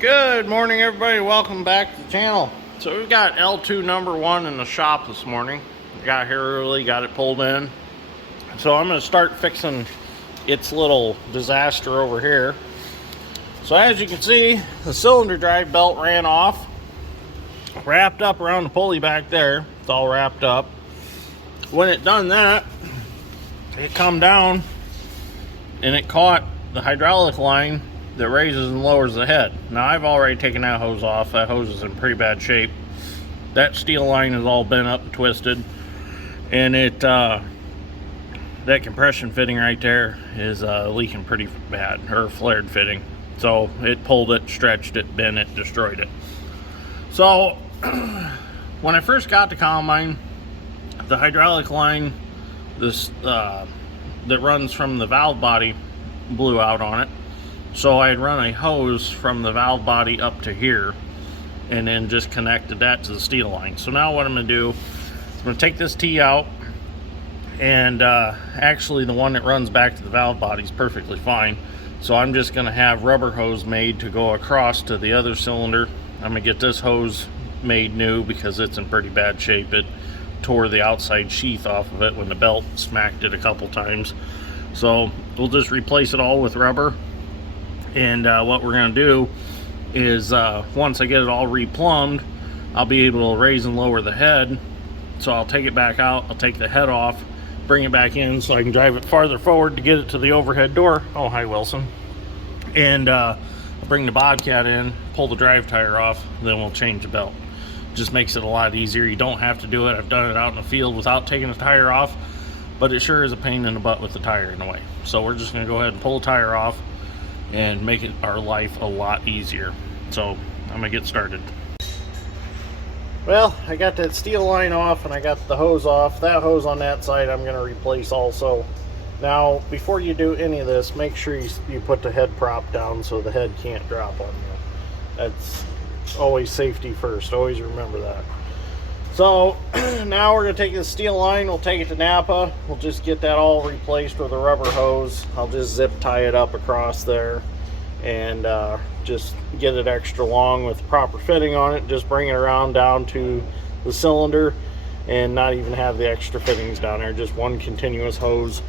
Good morning, everybody. Welcome back to the channel. So we've got L2 number 1 in the shop this morning. Got here early, got it pulled in. So I'm going to start fixing its little disaster over here. So as you can see, the cylinder drive belt ran off, wrapped up around the pulley back there. It's all wrapped up. When it done that, it come down and it caught the hydraulic line that raises and lowers the head. Now I've already taken that hose off. That hose is in pretty bad shape. That steel line is all bent up and twisted, and that compression fitting right there is leaking pretty bad, or flared fitting. So it pulled it, stretched it, bent it, destroyed it. So when I first got the combine, the hydraulic line that runs from the valve body blew out on it. So I had run a hose from the valve body up to here and then just connected that to the steel line. So now what I'm going to do is I'm going to take this T out, and actually the one that runs back to the valve body is perfectly fine. So I'm just going to have rubber hose made to go across to the other cylinder. I'm going to get this hose made new because it's in pretty bad shape. It tore the outside sheath off of it when the belt smacked it a couple times. So we'll just replace it all with rubber. And what we're going to do is once I get it all replumbed, I'll be able to raise and lower the head. So I'll take it back out, I'll take the head off, bring it back in so I can drive it farther forward to get it to the overhead door. Oh, hi Wilson. And I'll bring the Bobcat in, pull the drive tire off, then we'll change the belt. Just makes it a lot easier. You don't have to do it. I've done it out in the field without taking the tire off, but it sure is a pain in the butt with the tire in the way. So we're just going to go ahead and pull the tire off and make it our life a lot easier. So I'm gonna get started. Well, I got that steel line off and I got the hose off. That hose on that side I'm gonna replace also. Now before you do any of this, make sure you put the head prop down so the head can't drop on you. That's always safety first, always remember that. So now we're going to take the steel line, we'll take it to Napa, we'll just get that all replaced with a rubber hose. I'll just zip tie it up across there and just get it extra long with proper fitting on it. Just bring it around down to the cylinder and not even have the extra fittings down there, just one continuous hose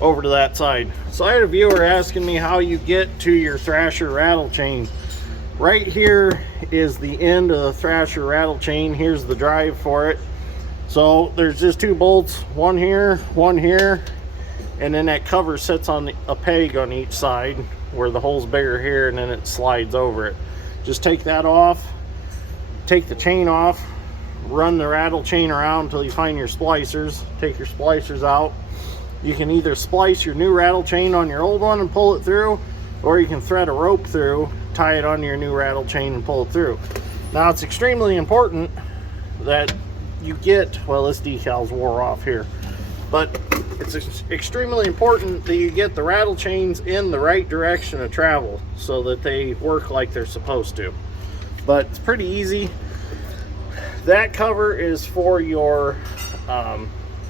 over to that side. So I had a viewer asking me how you get to your Thrasher rattle chain. Right here is the end of the Thrasher rattle chain. Here's the drive for it. So there's just two bolts, one here, and then that cover sits on a peg on each side where the hole's bigger here, and then it slides over it. Just take that off, take the chain off, run the rattle chain around until you find your splicers. Take your splicers out. You can either splice your new rattle chain on your old one and pull it through, or you can thread a rope through, tie it onto your new rattle chain and pull it through. Now it's extremely important that you get, well, this decal's wore off here, but it's extremely important that you get the rattle chains in the right direction of travel so that they work like they're supposed to. But it's pretty easy. That cover is for your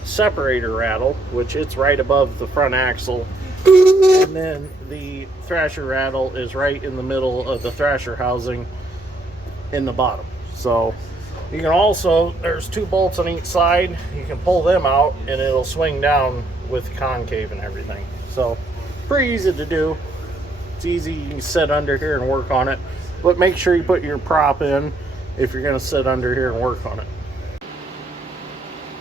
separator rattle, which it's right above the front axle. And then the Thrasher rattle is right in the middle of the Thrasher housing in the bottom. So you can also, there's two bolts on each side, you can pull them out and it'll swing down with concave and everything. So pretty easy to do. It's easy, you can sit under here and work on it, but make sure you put your prop in if you're going to sit under here and work on it.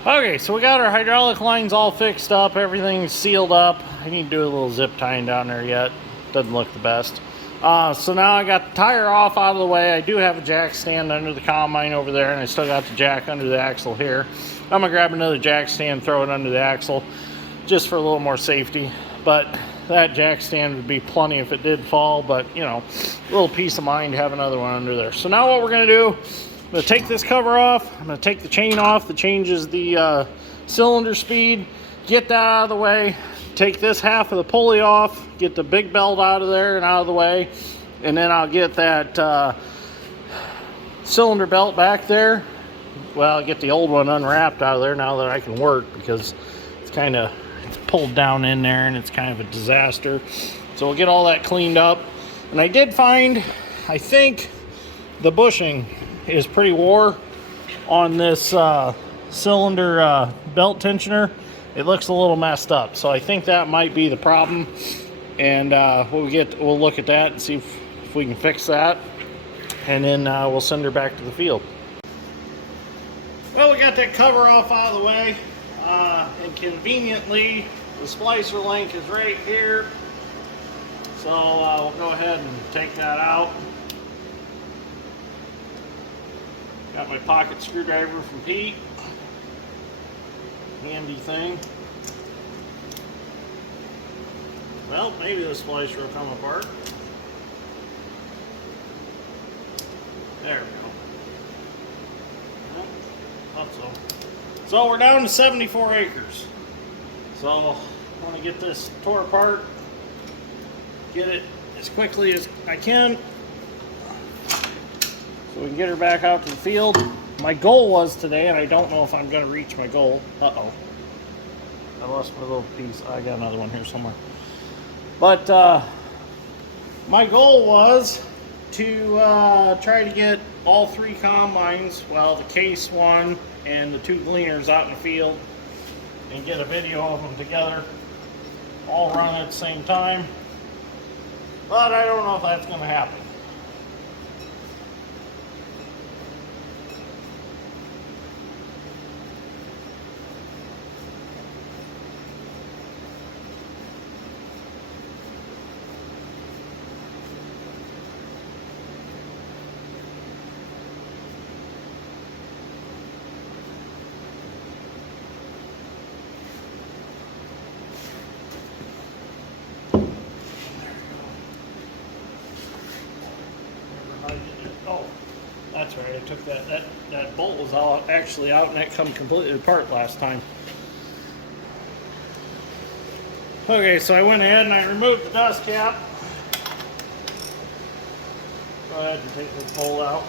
Okay, so we got our hydraulic lines all fixed up, everything's sealed up. I need to do a little zip tying down there yet. Doesn't look the best. So now I got the tire off out of the way. I do have a jack stand under the combine over there, and I still got the jack under the axle here. I'm gonna grab another jack stand, throw it under the axle, just for a little more safety. But that jack stand would be plenty if it did fall, but you know, a little peace of mind to have another one under there. So now what we're gonna do, I'm going to take this cover off, I'm going to take the chain off that changes the cylinder speed, get that out of the way, take this half of the pulley off, get the big belt out of there and out of the way, and then I'll get that cylinder belt back there. Well, I'll get the old one unwrapped out of there now that I can work, because it's kind of pulled down in there and it's kind of a disaster. So we'll get all that cleaned up. And I did find I think the bushing is pretty wore on this cylinder belt tensioner. It looks a little messed up, so I think that might be the problem. And we'll look at that and see if we can fix that, and then we'll send her back to the field. Well, we got that cover off out of the way, and conveniently the splicer link is right here, so we'll go ahead and take that out. Got my pocket screwdriver from Pete, handy thing. Well, maybe the splicer will come apart. There we go. Well, thought so. So we're down to 74 acres. So I want to get this tore apart, get it as quickly as I can, so we can get her back out to the field. My goal was today, and I don't know if I'm going to reach my goal. Uh-oh. I lost my little piece. I got another one here somewhere. But my goal was to try to get all 3 combines, well, the case one and the 2 Gleaners out in the field, and get a video of them together, all run at the same time. But I don't know if that's going to happen. Oh, that's right. I took that bolt was actually out, and that come completely apart last time. Okay, so I went ahead and I removed the dust cap. Go ahead and take the bolt out.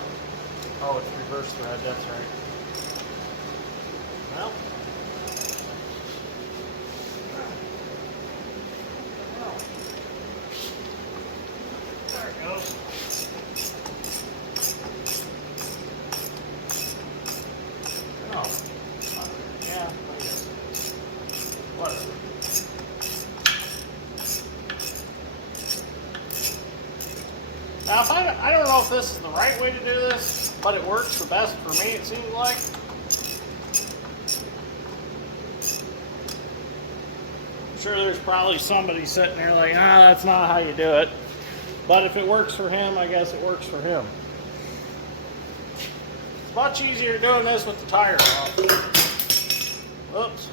Oh, it's reverse thread. That's right. Well. There it goes. Oh, yeah, whatever. Now, I don't know if this is the right way to do this, but it works the best for me, it seems like. I'm sure there's probably somebody sitting there like, that's not how you do it. But if it works for him, I guess it works for him. It's much easier doing this with the tire off. Oops.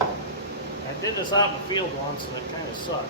I did this out in the field once and it kind of sucked.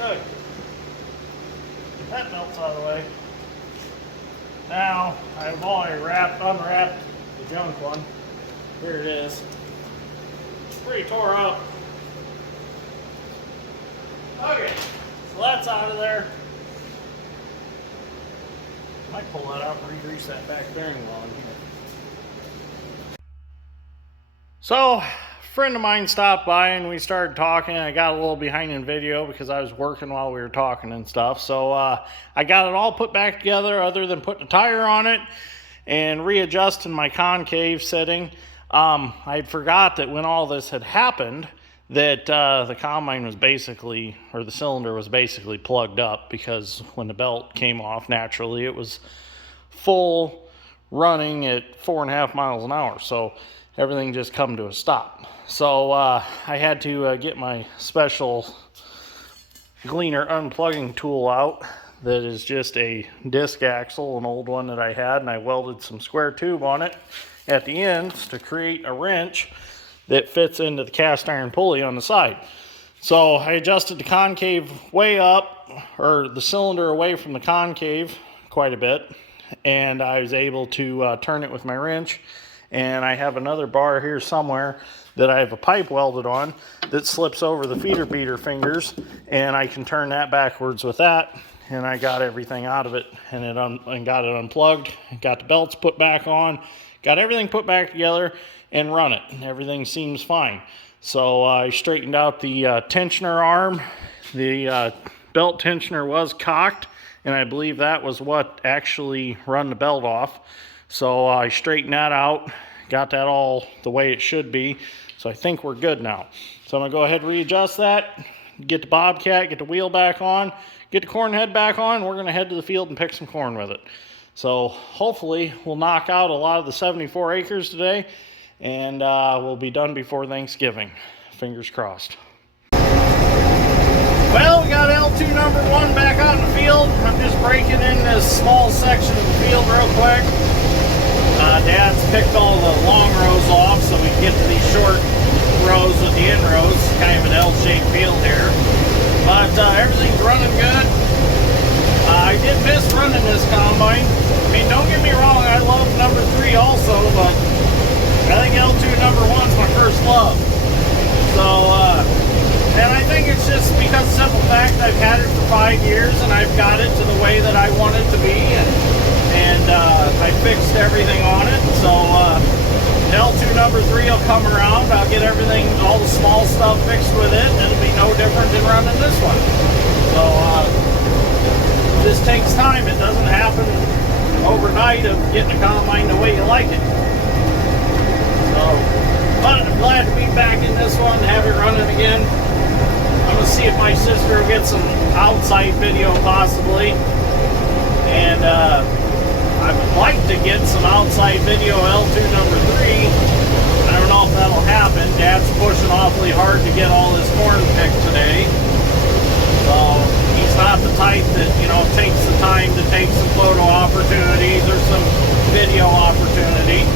Good. That melts out of the way. Now, I've already unwrapped the junk one. Here it is. It's pretty tore up. Okay, so that's out of there. Might pull that out and re-grease that back bearing while I'm here. So, a friend of mine stopped by and we started talking. I got a little behind in video because I was working while we were talking and stuff. So I got it all put back together other than putting a tire on it and readjusting my concave setting. I forgot that when all this had happened that the combine was basically, or the cylinder was basically plugged up, because when the belt came off, naturally it was full running at 4.5 miles an hour. So everything just come to a stop. So I had to get my special Gleaner unplugging tool out that is just a disc axle, an old one that I had, and I welded some square tube on it at the ends to create a wrench that fits into the cast iron pulley on the side. So I adjusted the concave way up, or the cylinder away from the concave quite a bit, and I was able to turn it with my wrench. And I have another bar here somewhere that I have a pipe welded on that slips over the feeder beater fingers, and I can turn that backwards with that, and I got everything out of it, and got it unplugged, got the belts put back on, got everything put back together, and run it, and everything seems fine. So I straightened out the tensioner arm. The belt tensioner was cocked, and I believe that was what actually run the belt off. So I straightened that out, got that all the way it should be. So I think we're good now. So I'm gonna go ahead and readjust that, get the Bobcat, get the wheel back on, get the corn head back on. We're gonna head to the field and pick some corn with it. So hopefully we'll knock out a lot of the 74 acres today, and we'll be done before Thanksgiving. Fingers crossed. Well, we got L2 number 1 back out in the field. I'm just breaking in this small section of the field real quick. Dad's picked all the long rows off so we can get to these short rows with the end rows. Kind of an L-shaped field here. But everything's running good. I did miss running this combine. I mean, don't get me wrong, I love number 3 also, but I think L2 number 1's my first love. So, and I think it's just because of the simple fact I've had it for 5 years and I've got it to the way that I want it to be, and I fixed everything on it. So L2 number 3 will come around. I'll get everything, all the small stuff fixed with it, and it'll be no different than running this one. So this takes time. It doesn't happen overnight of getting a combine the way you like it. So, but I'm glad to be back in this one, have it running again. I'm going to see if my sister will get some outside video possibly. And I would like to get some outside video L2 number 3. I don't know if that'll happen. Dad's pushing awfully hard to get all his corn picked today. So he's not the type that, you know, takes the time to take some photo opportunities or some video opportunity.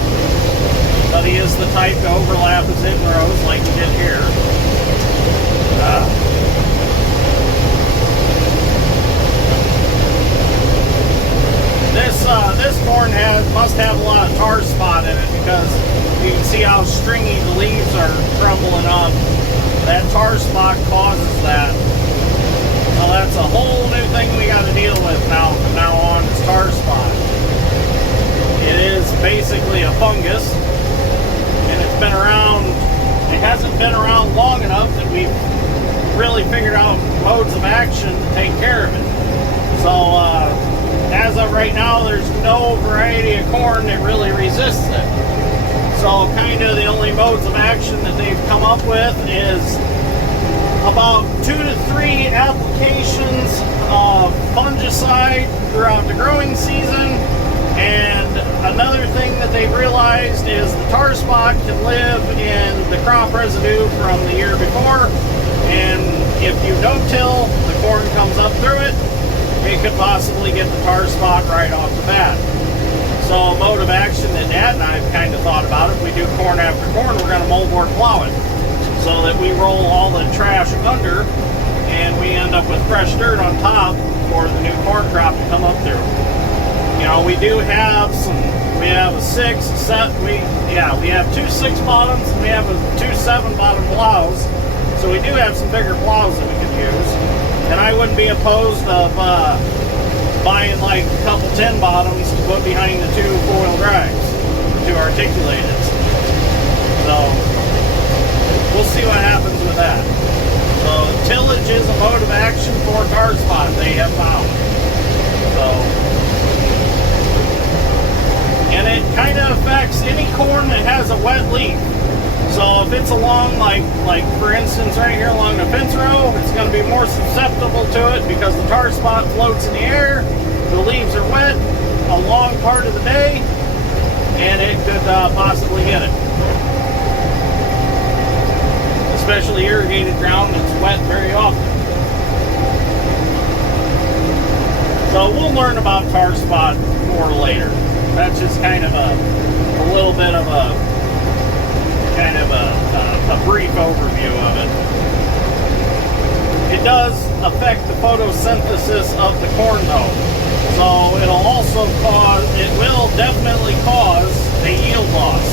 But he is the type to overlap his inroads like he did here. This corn must have a lot of tar spot in it, because you can see how stringy the leaves are crumbling up. That tar spot causes that. So that's a whole new thing we got to deal with now from now on, is tar spot. It is basically a fungus, and it's been around, it hasn't been around long enough that we've really figured out modes of action to take care of it. So as of right now, there's no variety of corn that really resists it. So kind of the only modes of action that they've come up with is about 2 to 3 applications of fungicide throughout the growing season. And another thing that they've realized is the tar spot can live in the crop residue from the year before, and if you no-till, the corn comes up through it, it could possibly get the tar spot right off the bat. So a mode of action that Dad and I have kind of thought about, if we do corn after corn, we're going to moldboard plow it, so that we roll all the trash under, and we end up with fresh dirt on top for the new corn crop to come up through. You know, we do have some, we have a 6 set, we have 2 6 bottoms, and we have 2 7 bottom plows. So we do have some bigger plows that we could use. And I wouldn't be opposed of buying like a couple 10 bottoms to put behind the 2 4-wheel drives, 2 articulated. So we'll see what happens with that. So tillage is a mode of action for tar spot, they have found. So, and it kind of affects any corn that has a wet leaf. So if it's along, like for instance right here along the fence row, it's going to be more susceptible to it because the tar spot floats in the air, the leaves are wet a long part of the day, and it could possibly get it. Especially irrigated ground that's wet very often. So we'll learn about tar spot more later. That's just kind of a little bit of a brief overview of it. It does affect the photosynthesis of the corn though. So it will definitely cause a yield loss.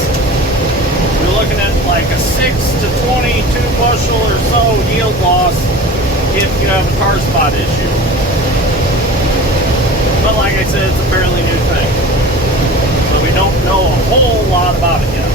You're looking at like a 6 to 22 bushel or so yield loss if you have a tar spot issue. But like I said, it's a fairly new thing. So we don't know a whole lot about it yet.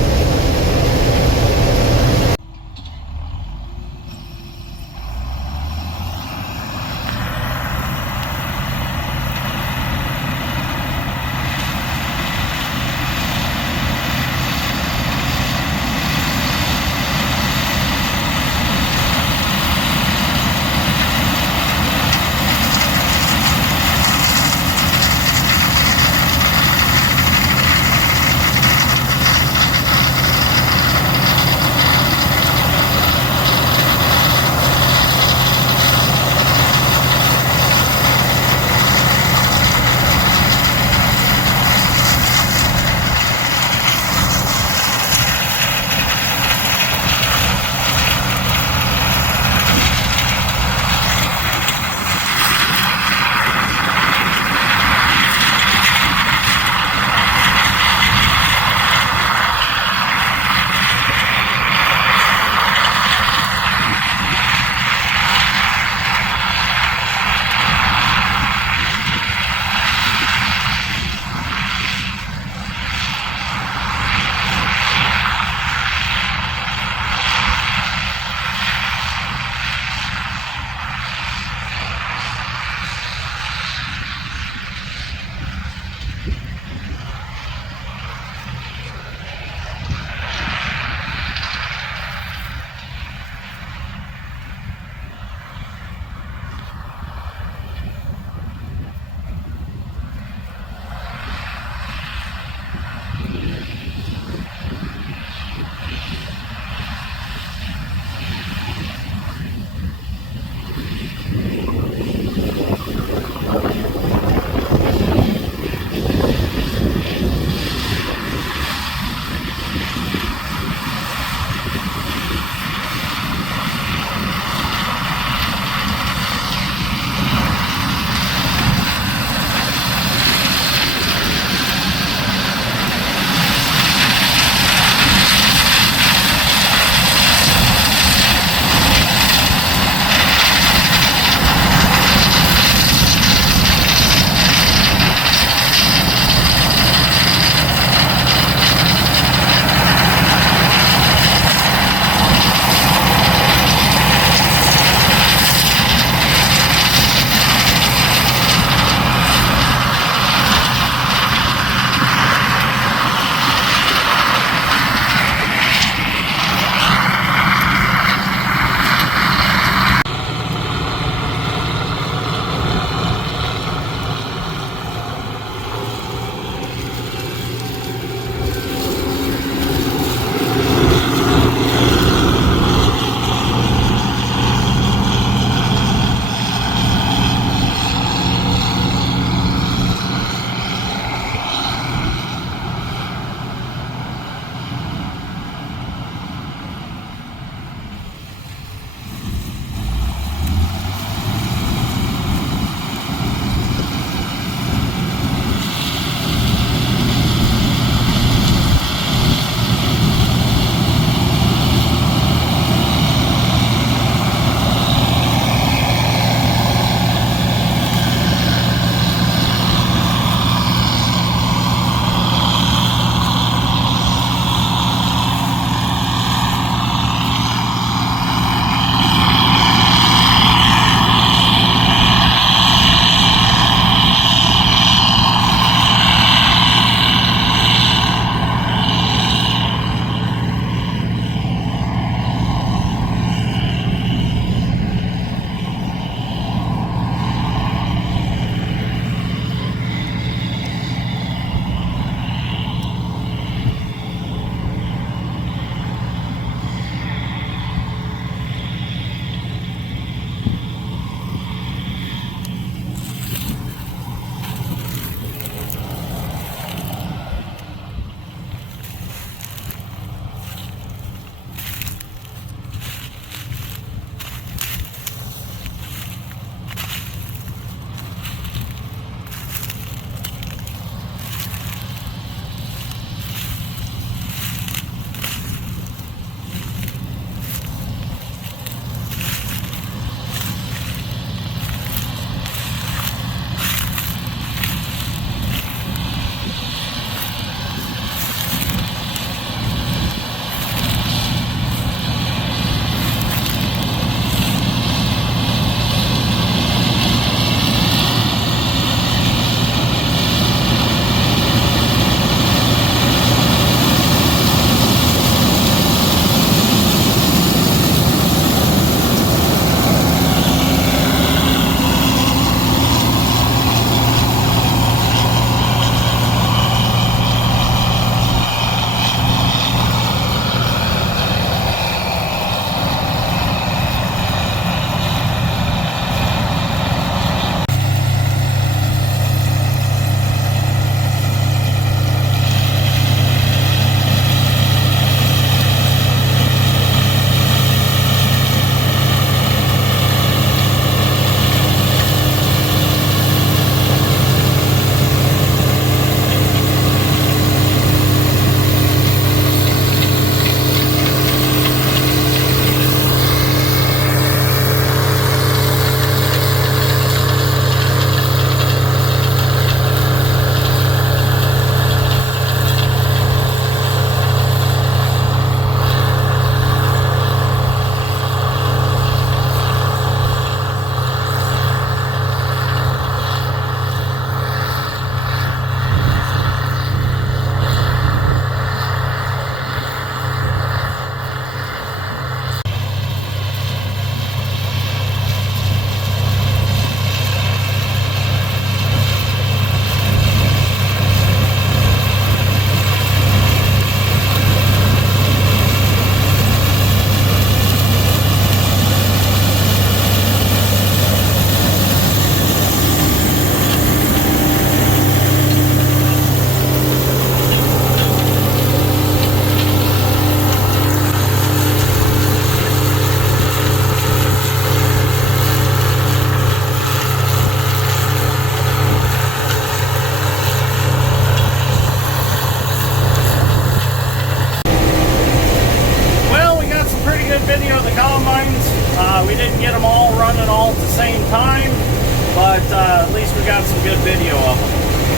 at least we got some good video of them.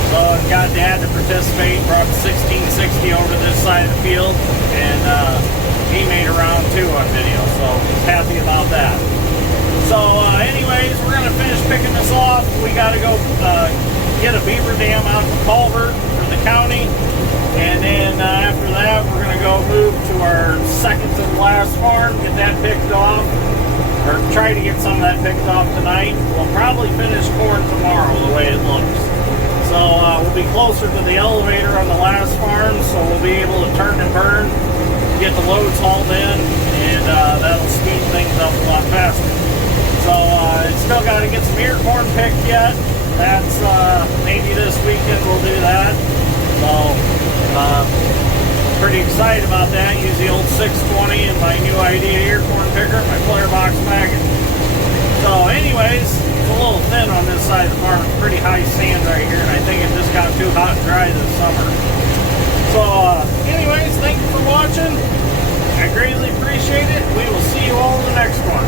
So I got Dad to participate, brought the 1660 over to this side of the field, and he made a round 2 on video, so happy about that. So anyways, we're going to finish picking this off. We got to go get a beaver dam out of the culvert for the county, and then after that we're going to go move to our second to the last farm, get that picked off, or try to get some of that picked off tonight. We'll probably finish corn tomorrow the way it looks. So we'll be closer to the elevator on the last farm, so we'll be able to turn and burn, get the loads hauled in, and that'll speed things up a lot faster. So still got to get some ear corn picked yet. That's maybe this weekend we'll do that. So pretty excited about that. Use the old 620 and my new idea ear corn picker, my flare box wagon. So anyways, it's a little thin on this side of the farm. It's pretty high sand right here, and I think it just got too hot and dry this summer. So anyways, thank you for watching. I greatly appreciate it. We will see you all in the next one.